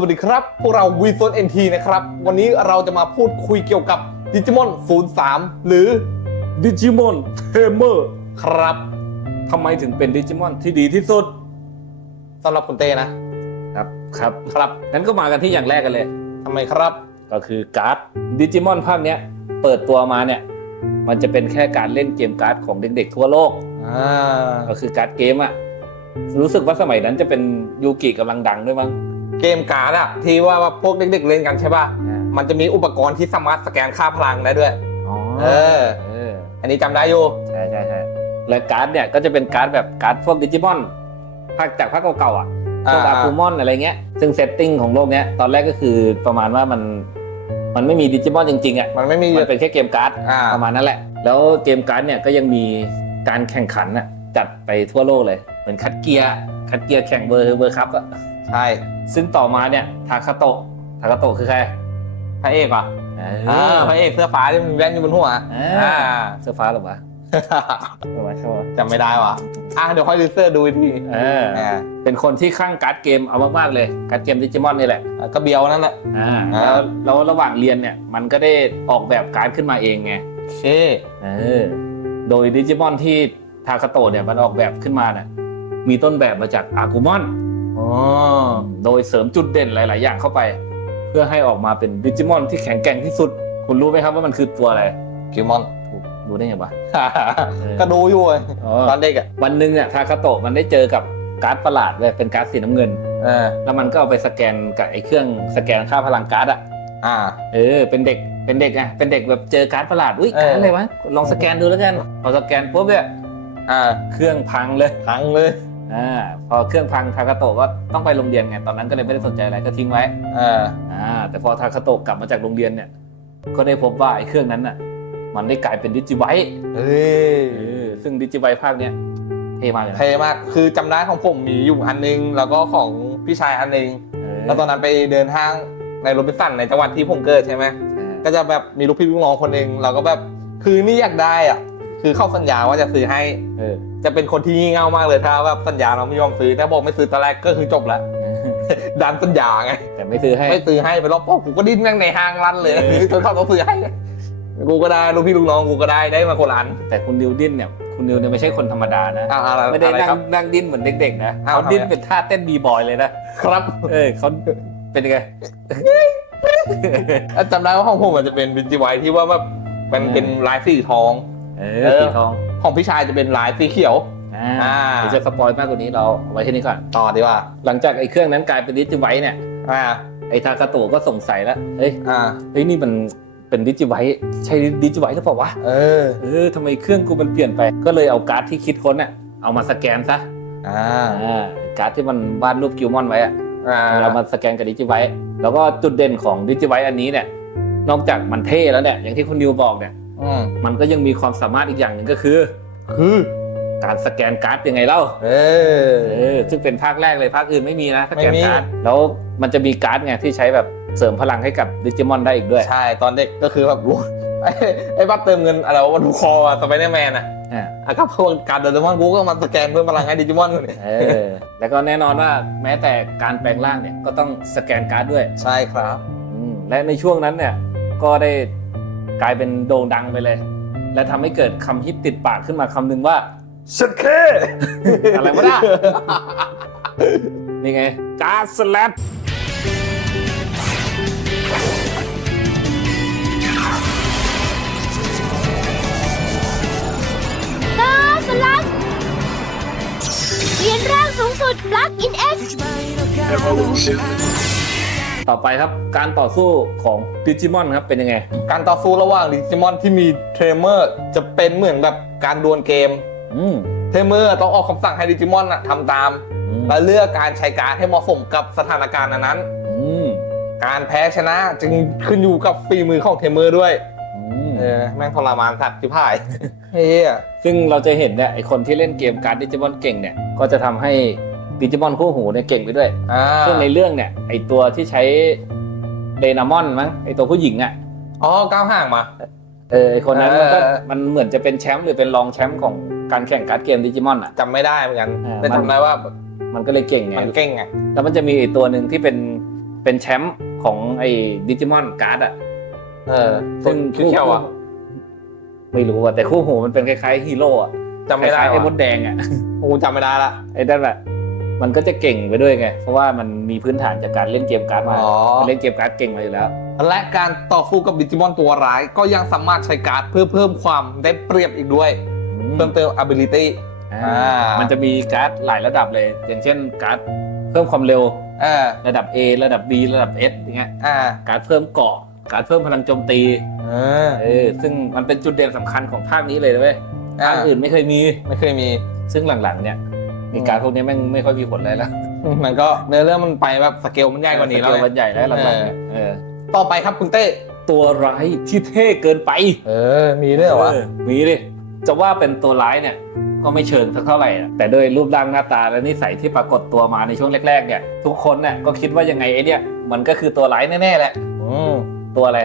วัสดีครับ พวกเราวีโซนเอ็นทีนะครับ วันนี้เราจะมาพูดคุยเกี่ยวกับดิจิมอน03 หรือดิจิมอนเทเมอร์ครับทำไมถึงเป็นดิจิมอนที่ดีที่สุดสำหรับคุณเต้นะ ครับครับครับงั้นก็มากันที่อย่างแรกกันเลยทำไมครับ ก็คือการ์ดดิจิมอนภาคเนี้ยเปิดตัวมาเนี่ย มันจะเป็นแค่การเล่นเกมการ์ดของเด็กๆทั่วโลกอ่าก็คือการ์ดเกมอะรู้สึกว่าสมัยนั้นจะเป็นยูกิกำลังดังด้วยมั้ง เกมการ์ดอะที่ว่าพวกเด็กๆเล่นกันใช่ป่ะ มันจะมีอุปกรณ์ที่สามารถสแกนค่าพลังได้ด้วย อ๋อเออ เออ อันนี้จำได้อยู่ ใช่ใช่ใช่และการ์ดเนี่ยก็จะเป็นการ์ดแบบการ์ดพวกดิจิมอนภาคจากภาคเก่าๆอะพวกอาคูมอนอะไรเงี้ย ซึ่งเซตติ้งของโลกเนี้ยตอนแรกก็คือประมาณว่ามันมันไม่มีดิจิมอนจริงๆอะมันไม่มีมันเป็นแค่เกมการ์ด อ่า ประมาณนั้นแหละ แล้วเกมการ์ดเนี่ยก็ยังมีการแข่งขันอะจัดไปทั่วโลกเลย เหมือนคัดเกียร์คัดเกียร์แข่งเบอร์เบอร์คัพอะ ใช่ ซึ่งต่อมาเนี่ยทาคาโตะทาคาโตะคือใครพระเอกป่ะเออ่าอพระเอกเสื้อฟ้าที่มีแว่นอยู่บนหัวอ่อ่าาเสื้อฟ้าหรอวะใช่ไหมใช่ไหมจำไม่ได้ว่ะอะเดี๋ยวค่อยรีเสิร์ชดูอีกทีเอออ่าเป็นคนที่ข้างการ์ดเกมเอามากๆเลยการ์ดเกมดิจิมอนนี่แหละก็เบียวนั่นแหละอ่าอ่าแล้วแล้วระหว่างเรียนเนี่ยมันก็ได้ออกแบบการ์ดขึ้นมาเองไงโอเคเออโดยดิจิมอนที่ทาคาโตะเนี่ยมันออกแบบขึ้นมาเนี่ยมีต้นแบบมาจากอากูมอนอ๋อ โดยเสริมจุดเด่นหลาย ๆ อย่างเข้าไป เพื่อให้ออกมาเป็นดิจิมอนที่แข็งแกร่งที่สุด คุณรู้ไหมครับว่ามันคือตัวอะไรกิมอนรู้ได้ไงวะก็ดูอยู่ไงอ๋อตอนเด็กอะวันหนึ่งเนี่ยทาคาโตะมันได้เจอกับการ์ดประหลาดเลยเป็นการ์ดสีน้ำเงินเออแล้วมันก็เอาไปสแกนกับไอ้เครื่องสแกนค่าพลังการ์ดอะอ่า เออ เป็นเด็กเป็นเด็กไงเป็นเด็กแบบเจอการ์ดประหลาดอุ้ยเออการ์ดอะไรวะลองสแกนดูแล้วกันพอสแกนปุ๊บเนี่ยอ่า เครื่องพังเลยพังเลย อ่าพอเครื่องพังทาคาโตะก็ต้องไปโรงเรียนไงตอนนั้นก็เลยไม่ได้สนใจอะไรก็ทิ้งไว้เอออ่าแต่พอทาคาโตะกลับมาจากโรงเรียนเนี่ย ก็ได้พบว่าไอ้เครื่องนั้นน่ะ มันได้กลายเป็นดิจิไวท์เฮ้ยเออซึ่งดิจิไวท์ภาคเนี้ยเท่มากเลยนะเท่มากคือจำได้ของผมมีอยู่อันนึง แล้วก็ของพี่ชายอันนึง เออแล้วตอนนั้นไปเดินห้างในโรบินสันในจังหวัดที่ผมเกิดใช่ไหม ก็จะแบบมีลูกพี่ลูกน้องคนหนึ่งเราก็แบบคือนี่อยากได้อะ คือเข้าสัญญาว่าจะซื้อให้เออจะเป็นคนที่งี่เง่ามากเลยถ้าแบบสัญญาเราไม่ยอมซื้อถ้าบอกไม่ซื้อตอนแรกก็คือจบละดันสัญญาไงแต่ไม่ซื้อให้ไม่ซื้อให้ไปรอบโอ้กูก็ดิ้นแม่งในห้างรันเลยเออจนเขาต้องซื้อให้กูก็ได้ลูกพี่ลูกน้องกูก็ได้ได้มาคนละอันแต่คุณดิวดิ้นเนี่ยคุณดิวเนี่ยไม่ใช่คนธรรมดานะอ่าอะไรไม่ได้อะไรนั่คงรับนั่งดิ้นเหมือนเด็กๆนะอ้าวเขาดิ้นทำไมเป็นท่าเต้นบีบอยเลยนะครับ เออเขาเป็นยังไงอะจำได้ว่าของผมมันจะเป็นวินจิไวที่ว่าแบบมันเป็นลายสีทอง เอเอออสีทองของพี่ชายจะเป็นลายสีเขียวอ่าอ่าเดี๋ยวจะสปอยมากกว่านี้เราเอาไว้ที่นี่ก่อนต่อดีกว่า หลังจากไอ้เครื่องนั้นกลายเป็นดิจิไวท์เนี่ยอ่าไอ้ทากาโตะก็สงสัยแล้วเอ้ยอ่าเฮ้ยนี่มันเป็นดิจิไวท์ใช่ดิจิไวท์หรือเปล่าวะเออเออทำไมเครื่องกูมันเปลี่ยนไป ก็เลยเอาการ์ดที่คิดค้นอะเอามาสแกนซะอ่าอ่าการ์ดที่มันวาดรูปกิลมอนไว้อะอ่าเอามาสแกนกับดิจิไวท์แล้วก็จุดเด่นของดิจิไวท์อันนี้เนี่ยนอกจากมันเท่แล้วเนี่ยอย่างที่คุณนิวบอกเนี่ยอื มมันก็ยังมีความสามารถอีกอย่างหนึ่งก็คือ คือการสแกนการ์ดยังไงเล่า เออเออ ซึ่งเป็นภาคแรกเลยภาคอื่นไม่มีนะสแกนไม่มีการ์ด แล้วมันจะมีการ์ดไงที่ใช้แบบเสริมพลังให้กับดิจิมอนได้อีกด้วย ใช่ ตอนเด็กก็คือแบบรู้ไอ้ไอ้บัตรเติมเงินอะไรวะมันถูกคออะสไปเดอร์แมนอะอ่าอะก็พวกการเดินมอนกูก็มาสแกนเพื่อพลังให้ดิจิมอนเนี่ยเออแล้วก็แน่นอนว่าแม้แต่การแปลงร่างเนี่ยก็ต้องสแกนการ์ดด้วย ใช่ครับอืมและในช่วงนั้นเนี่ยก็ได้ กลายเป็นโด่งดังไปเลย และทำให้เกิดคำฮิตติดปากขึ้นมาคำหนึ่งว่าชัดเค อะไรวะน่ะ นี่ไงการ์ดสแลปตาสลักเปลี่ยนร่างสูงสุด Plug in S ต่อไปครับการต่อสู้ของดิจิมอนครับเป็นยังไง การต่อสู้ระหว่างดิจิมอนที่มีเทรมเมอร์จะเป็นเหมือนแบบการดวลเกม อืม เทรมเมอร์ต้องออกคำสั่งให้ดิจิมอนอะทำตาม อืม และเลือกการใช้การดให้เหมาะสมกับสถานการณ์นั้นอืมๆการแพ้ชนะจึงขึ้นอยู่กับฝีมือของเทรมเมอร์ด้วย อืมเออแม่งทรมานสัตว์ที่พ่ายเฮ้ยซึ่งเราจะเห็นเนี่ยไอคนที่เล่นเกมการ์ดดิจิมอนเก่งเนี่ยก็จะทำให้ ดิจิมอนคู่หูเนี่ยเก่งไปด้วยอ่าซึ่งในเรื่องเนี่ยไอตัวที่ใช้เดนามอนมั้งไอตัวผู้หญิงอะอ๋อก้าวห่างมา เออไอคนนั้นมันก็เออ มันเหมือนจะเป็นแชมป์หรือเป็นรองแชมป์ของการแข่งการ์ดเกมดิจิมอนอะ จำไม่ได้เหมือนกันอ่า แต่มันจำได้ว่ามันก็เลยเก่งไง มันเก่งไงแล้วมันจะมีไอตัวหนึ่งที่เป็นเป็นแชมป์ของไอ้ดิจิมอนการ์ดอะเออซึ่งคือเขียวอะไม่รู้อะแต่คู่หูมันเป็นคล้ายๆฮีโร่อะจำไม่ได้คล้ายๆไอ้มว่ะดแดงอะ โอ้จำไม่ได้ละไอ้นั่นแหละ มันก็จะเก่งไปด้วยไง เพราะว่ามันมีพื้นฐานจากการเล่นเกมการ์ดมาอ๋อมันเล่นเกมการ์ดเก่งมาอยู่แล้ว และการต่อสู้กับดิจิมอนตัวร้าย ก็ยังสามารถใช้การ์ดเพื่อเพิ่มความได้เปรียบอีกด้วย เพิ่มเติม ability อ่าอ่ามัมันจะมีการ์ดหลายระดับเลย อย่างเช่นการ์ดเพิ่มความเร็วเออระดับ A ระดับ B ระดับ S อย่างเงี้ย อ่าการ์ดเพิ่มเกาะ การ์ดเพิ่มพลังโจมตี เออเออ ซึ่งมันเป็นจุดเด่นสำคัญของภาคนี้เลยนะเว้ย ภาคอื่นไม่เคยมี ไม่เคยมี ซึ่งหลังๆเนี่ย อืมมีการ์ดพวกนี้แม่งไม่ค่อยมีผลอะไรแล้วมันก็เนื้อเรื่องมันไปแบบสเกลมันใหญ่กว่านี้แล้วสเกไงมันใหญ่แล้วหลังๆเนี่ยเออต่อไปครับคุณเต้ตัวร้ายที่เท่เกินไป เออ มีด้วยเหรอวะเออมีดิจะว่าเป็นตัวร้ายเนี่ยก็ไม่เชิงสักเท่าไหร่นะแต่โดยรูปร่างหน้าตาและนิสัยที่ปรากฏตัวมาในช่วงแรกๆเนี่ยทุกคนเนี่ยก็คิดว่ายังไงไอ้เนี่ยมันก็คือตัวร้ายแน่ๆแหละอืมตัวอะไร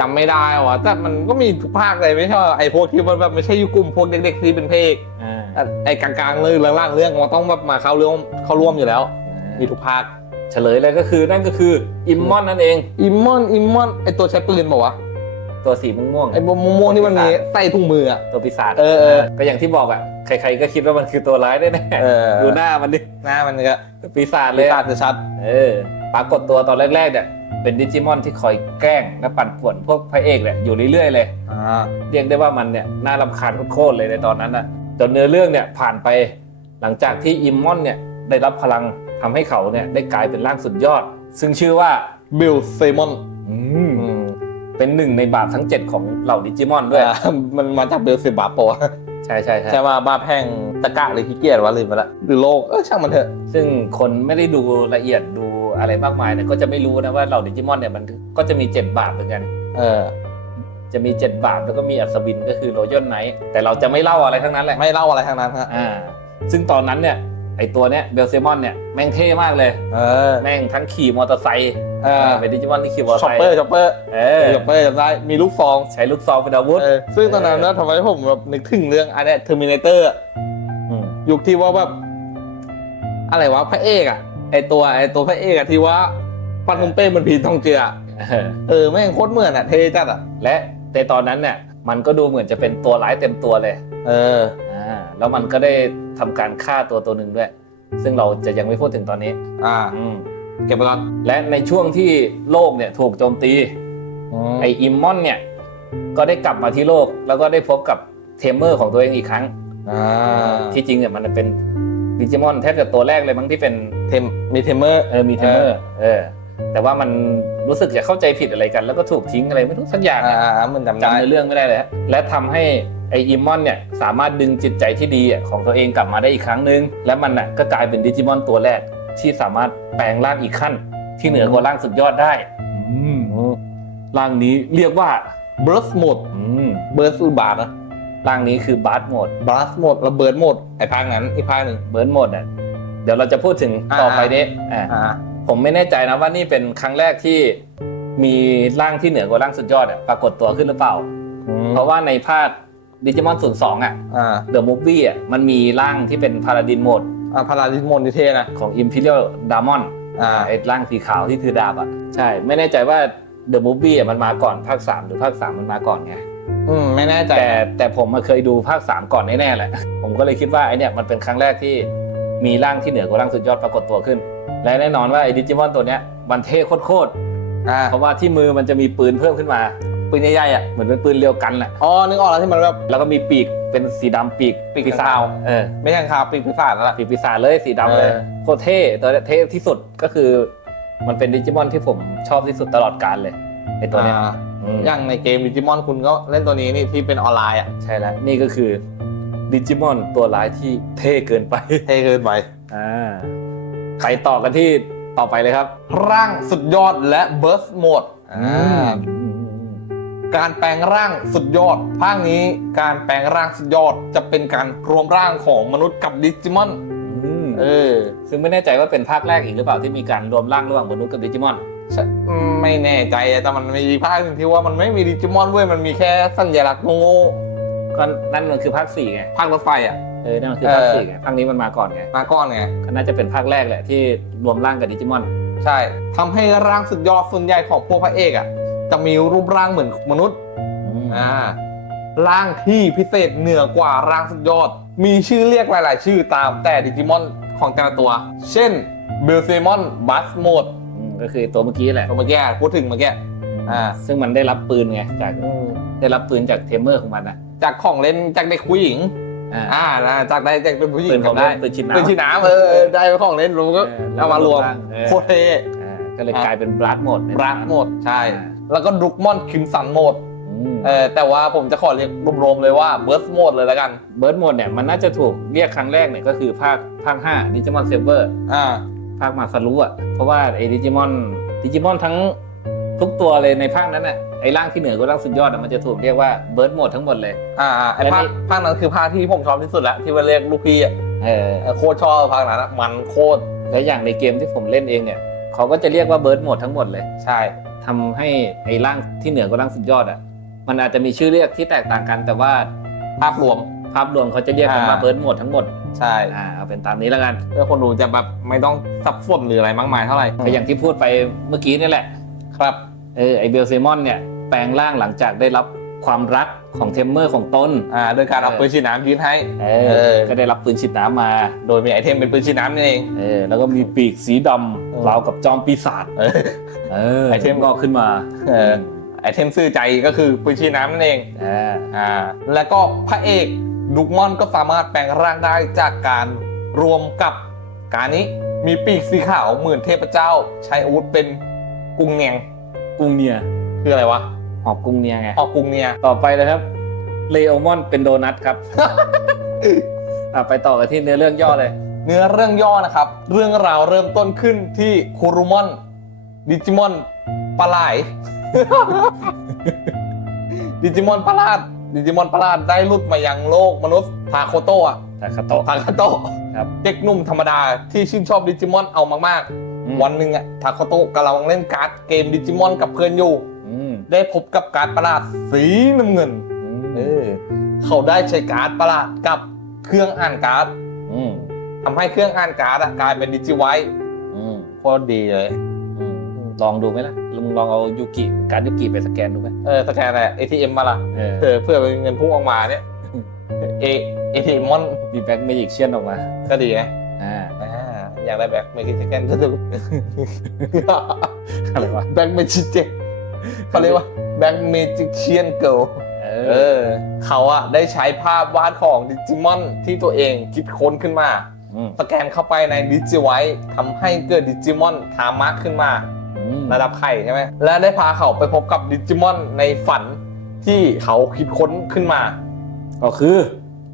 จำไม่ได้วะแต่มันก็มีทุกภาคเลยไม่ใช่เหรอไอ้พวกที่มันแบบไม่ใช่ยุคกลุ่มพวกเด็กๆที่เป็นเพลงอ่า ไอ้กลางๆเลยล่างๆเรื่องมันต้องแบบมาเข้าเรื่องเข้าร่วมอยู่แล้วมีทุกภาคเฉลยเลยก็คือนั่นก็คืออิมมอนนั่นเองอิมมอนอิมมอนไอ้ตัวใช้ปืนบอกวะตัวสีม่วงๆไอ้ม่วงๆที่มันมีใส่ถุงมืออะตัวปีศาจเออเออก็อย่างที่บอกอะใครๆก็คิดว่ามันคือตัวร้ายแน่เออๆดูหน้ามันดิหน้ามันก็ปีศาจเลปียศาอะจจะชัดเออปรากฏตัวตอนแรกๆเนี่ยเป็นดิจิมอนที่คอยแกล้งและปั่นป่วนพวกพระเอกเนี่ยอยู่เรื่อยๆเลยอ่าเรียกได้ว่ามันเนี่ยน่ารำคาญโคตรๆเลยในตอนนั้นอะ จนเนื้อเรื่องเนี่ยผ่านไปหลังจากที่อิมมอนเนี่ยได้รับพลังทำให้เขาเนี่ยได้กลายเป็นร่างสุดยอด ซึ่งชื่อว่าบิลเซมอนอืมเป็นหนึ่งในบาปทั้ง 7 ของเหล่าดิจิมอนด้วย มันมาจากเบลสิบาโปะใช่ใช่ใช่ใช่ว่าบ้าแพ่งตะกะหรือขี้เกียจวะลืมไปละหรือโลกเออช่างมันเถอะ ซึ่งคนไม่ได้ดูละเอียดดูอะไรมากมายเนี่ยก็จะไม่รู้นะว่าเหล่าดิจิมอนเนี่ยมันก็จะมี 7 บาปเหมือนกัน เออ จะมี 7 บาปแล้วก็มีอัศวินก็คือโรยอนไนท์แต่เราจะไม่เล่าอะไรทั้งนั้นแหละไม่เล่าอะไรทางนั้นฮะอ่าซึ่งตอนนั้นเนี่ยไอตัวเนี้ยเบลเซมอนเนี่ยแม่งเท่มากเลย เออ แม่งทั้งขี่มอเตอร์ไซค์เออ เป็นดิจิมอนที่ขี่มอเตอร์ช็อไซปค์เปอร์ช็อปเปอร์เออช็อปเปอร์จำได้มีลูกฟองใช้ลูกซองเป็นอาวุธเออซึ่งตอนนั้นนะทำไมผมแบบนึกถึงเรื่องอันเนี้ยเทอร์มินเตอร์มยุคที่ว่าแบบอะไรวะพระเอกอะไอตัวไอตัวพระเอกอะที่ว่าปันมุมเป้มันผีทองเจืออะเออเออแม่งโคตรเหมือนอะเท่จัดอะและ ในตอนนั้นเนี่ยมันก็ดูเหมือนจะเป็นตัวร้ายเต็มตัวเลย เอออ่าแล้วมันก็ได้ทำการฆ่าตัวตัวหนึ่งด้วย ซึ่งเราจะยังไม่พูดถึงตอนนี้อ่า อืมเก็บไปก่อนและในช่วงที่โลกเนี่ยถูกโจมตีมไออิมมอนเนี่ยก็ได้กลับมาที่โลก แล้วก็ได้พบกับเทมเมอร์ของตัวเองอีกครั้ง อ่าที่จริงเนี่ยมันเป็นดิจิมอนแทบจะตัวแรกเลยมั้งที่เป็นเทมมีเทมเมอร์ เออมีเทมเมอร์เออ แต่ว่ามันรู้สึกจะเข้าใจผิดอะไรกัน แล้วก็ถูกทิ้งอะไรไม่รู้สักอย่างอ่าเนี่ยอ่ามันจำได้จำในเรื่องไม่ได้เลยฮะและทำให้ไออิมมอนเนี่ยสามารถดึงจิตใจที่ดีอะของตัวเองกลับมาได้อีกครั้งหนึ่งและมันน่ะก็กลายเป็นดิจิมอนตัวแรก ที่สามารถแปลงร่างอีกขั้น ที่เหนือกว่าร่างสุดยอดได้อืมร่างนี้เรียกว่าเบิร์สโหมดอืมเบิร์สหรือบาร์นะร่างนี้คือบาร์โหมดบาร์สโหมดแล้วเบิร์ดโหมดไอภาคนั้นอีกภาคหนึ่ง เบิร์นโหมดอะ เดี๋ยวเราจะพูดถึงต่อไปเนี้อ่า อ่า ผมไม่แน่ใจนะว่านี่เป็นครั้งแรกที่มีร่างที่เหนือกว่าร่างสุดยอดอะปรากฏตัวขึ้นหรือเปล่าอืมเพราะว่าในภาคดิจิมอนศูนย์สองอะอ่าเดอะมูฟวี่อะมันมีร่างที่เป็นพาราดินโหมดอ่าพาราดิสโหมดนี่เท่นะของ Imperial Diamond อ่าไอ้ร่างสีขาวที่ถือดาบอะใช่ ไม่แน่ใจว่า The Movie อะมันมาก่อนภาค3หรือภาค3มันมาก่อนไงอืมไม่แน่ใจแต่แต่ผมมาเคยดูภาค3ก่อนแน่ๆแหละผมก็เลยคิดว่าไอเนี่ยมันเป็นครั้งแรกที่ มีร่างที่เหนือกว่าร่างสุดยอดปรากฏตัวขึ้น และแน่นอนว่าไอ้ดิจิมอนตัวเนี้ยมันเท่โคตรอ่าๆเพราะว่าที่มือมันจะมีปืนเพิ่มขึ้นมา ปืนใหญ่ๆอะเหมือนเป็นปืนเรียวกันแหละอ๋อนึกออกแล้วที่มันแบบ แล้วก็มีปีกเป็นสีดำปีกปีกปีศาจขาวเออไม่ใช่ข่าวปีกปีศาจแล้วล่ะ ปีกปีศาจเลยสีดำเลยเออ โคตรเท่ตัวเนี้ยเท่ที่สุดก็คือ มันเป็นดิจิมอนที่ผมชอบที่สุดตลอดกาลเลยไอตัวเนี้ยอ่าอืม อย่างในเกมดิจิมอนคุณก็เล่นตัวนี้นี่ที่เป็นออนไลน์อะ ใช่แล้วนี่ก็คือ ดิจิมอนตัวร้ายที่เท่เกินไปเท่เกินไปอ่าไปต่อกันที่ต่อไปเลยครับ ร่างสุดยอดและเบิร์สโหมดอ่าการแปลงร่างสุดยอด ภาคนี้การแปลงร่างสุดยอดจะเป็นการรวมร่างของมนุษย์กับดิจิมอนอืมเออ ซึ่งไม่แน่ใจว่าเป็นภาคแรกอีกหรือเปล่าที่มีการรวมร่างระหว่างมนุษย์กับดิจิมอนใช่ไม่แน่ใจอะแต่มันมีภาคหนึ่งที่ว่ามันไม่มีดิจิมอนเว้ยมันมีแค่สัญลักษณ์โง่ ก็นั่นมันคือภาคสี่ไงๆภาครถไฟอะเออนั่นมันคือภาคเออสี่ไงภาคนี้มันมาก่อนไงมาก้อนไง ก็น่าจะเป็นภาคแรกแหละที่รวมร่างกับดิจิมอน ใช่ทำให้ร่างสุดยอดส่วนใหญ่ของพวกพระเอกอะ จะมีรูปร่างเหมือนมนุษย์อ่าร่างที่พิเศษเหนือกว่าร่างสุดยอด มีชื่อเรียกหลาย ๆ ชื่อตามแต่ดิจิมอนของแต่ละตัว เช่นเบลเซมอนบัสโหมด อืมก็คือตัวเมื่อกี้แหละ เมื่อกี้พูดถึงเมื่อกี้ อ่าซึ่งมันได้รับปืนไงจากได้รับปืนจากเทมเมอร์ของมันอะจากของเล่นจากเด็กผู้หญิงอ่าอ่านะจากได้จากเป็นผู้หญิปืงนของได้เล่นปืนฉีดน้ำปืนฉีดน้ำเออได้เป็นของเล่นรวมก็เออเอามารวมเออโคตรเท่อ่าก็เลยกลายเป็นบลัดโหมดรักหมดใช่อ่าแล้วก็ดุกมอนคิมสันโหมดอืมเออแต่ว่าผมจะขอเรียกรวมๆเลยว่าเบิร์สโหมดเลยแล้วกันเบิร์ดโหมดเนี่ยมันน่าจะถูกเรียกครั้งแรกเนี่ยก็คือภาคภาค5ดิจิมอนเซเวอร์อ่าภาคมาซารุอะเพราะว่าไอ้ดิจิมอนดิจิมอนทั้ง ทุกตัวเลยในภาคนั้นน่ะไอ้ร่างที่เหนือกว่าร่างสุดยอดอะมันจะถูกเรียกว่าเบิร์ดโหมดทั้งหมดเลย อ่าไอแล้วภาคนี่ภาคนั้นคือภาคที่ผมชอบที่สุดแล้วที่ว่าเรียกลูกพี่อะเออเออโคตรชอบภาคนั้นอะมันโคตรแล้วอย่างในเกมที่ผมเล่นเองเนี่ยเขาก็จะเรียกว่าเบิร์ดโหมดทั้งหมดเลย ใช่ทำให้ไอ้ร่างที่เหนือกว่าร่างสุดยอดอะมันอาจจะมีชื่อเรียกที่แตกต่างกันแต่ว่าภาพรวมภาพรวมเขาจะเรียกกันว่าอ่าเบิร์ดโหมดทั้งหมดใช่อ่าเอาเป็นตามนี้แล้วกันเพื่อคนดูจะแบบไม่ต้องสับสนหรืออะไรมากมายเท่าไหร่ก็อย่างที่พูดไปเมื่อกี้นี่แหละ ครับเออไอเบลเซมอนเนี่ยแปลงร่างหลังจากได้รับความรักของเทมเมอร์ของตนอ่าโดยการเอาเออปืนฉีดน้ำยื่นให้เอเอออก็ได้รับปืนฉีดน้ำมา โดยมีไอเทมเป็นปืนฉีดน้ำนี่เองเออแล้วก็มีปีกสีดเออำราวกับจอมปีศาจเออเออไอเทมก็ขึ้นมาเออไอเทมซื่อใจก็คือปืนฉีดน้ำนั่นเองเอออ่าแล้วก็พระเอกดุกมอนก็สามารถแปลงร่างได้จากการรวมกับการนี้มีปีกสีขาวเหมือนเทพเจ้า ใช้อาวุธเป็น กุงเนียงกรุงเนียคืออะไรวะหอกกรุงเนียไง ออกกุงเนียต่อไปเลยครับเลโอมอนเป็นโดนัทครับ อะไปต่อกันที่เนื้อเรื่องย่อเลย เนื้อเรื่องย่อนะครับ เรื่องราวเริ่มต้นขึ้นที่คูรุมอนดิจิมอนปลาไหล ดิจิมอนประหลาด ดิจิมอนประหลาดได้หลุดมายังโลกมนุษย์ทาโคโตะแต่คาโตะทาคาโตะครับ เด็กหนุ่มธรรมดาที่ชื่นชอบดิจิมอนเอามากอืมๆ วันหนึ่งอะทาโคโตะกำลังเล่นการ์ดเกมดิจิมอนกับเพื่อนอยู่อืมได้พบกับการ์ดประหลาดสีน้ำเงินเออเขาได้ใช้การ์ดประหลาดกับเครื่องอ่านการ์ดอืมทำให้เครื่องอ่านการ์ดอะกลายเป็นดิจิไวท์อืมโคตรดีเลยอืมลองดูไหมล่ะลุงลองเอายูกิการดยูกิไปสแกนดูไหมเออสแกนอะไร ATM มาล่ะเออเออเพื่อเป็นเงินพุ่งออกมาเนี่ยเอ ATM มอนมีแบ็กเมจิกเชียนออกมา ก็ดีไงอ่าอ่า อยากได้แบ็คเมจิสแกนก็จะอะไรวะแบ็คเมจิเจเขาเรียกว่าแบ็คเมจิเชียนเกิลเอเอออเขาอะได้ใช้ภาพวาดของดิจิมอนที่ตัวเองคิดค้นขึ้นมาอืมสแกนเข้าไปในดิจิไวท์ทำให้เกิดดิจิมอนทามะขึ้นมาอืมระดับไข่ใช่ไหมและได้พาเขาไปพบกับดิจิมอนในฝันที่เขาคิดค้นขึ้นมา ก็คือ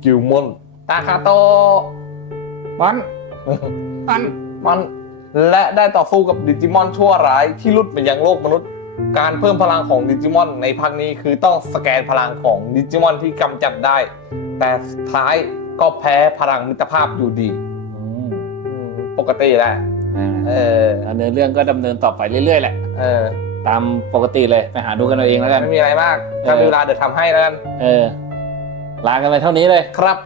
กิลมอนตาคาโตมัน มันมันและได้ต่อสู้กับดิจิมอนชั่วร้ายที่หลุดมายังโลกมนุษย์ การเพิ่มพลังของดิจิมอนในภาคนี้คือต้องสแกนพลังของดิจิมอนที่กำจัดได้ แต่สุดท้ายก็แพ้พลังมิตรภาพอยู่ดีอืมอืมปกติแหละอ่าเออแล้วเนื้อเรื่องก็ดำเนินต่อไปเรื่อยๆแหละเออตามปกติเลยไปหาดูกันเอาเองแล้วกันไม่มีอะไรมากถ้ามีเวลาเดี๋ยวทำให้แล้วกันเออลากันไปเท่านี้เลยครับ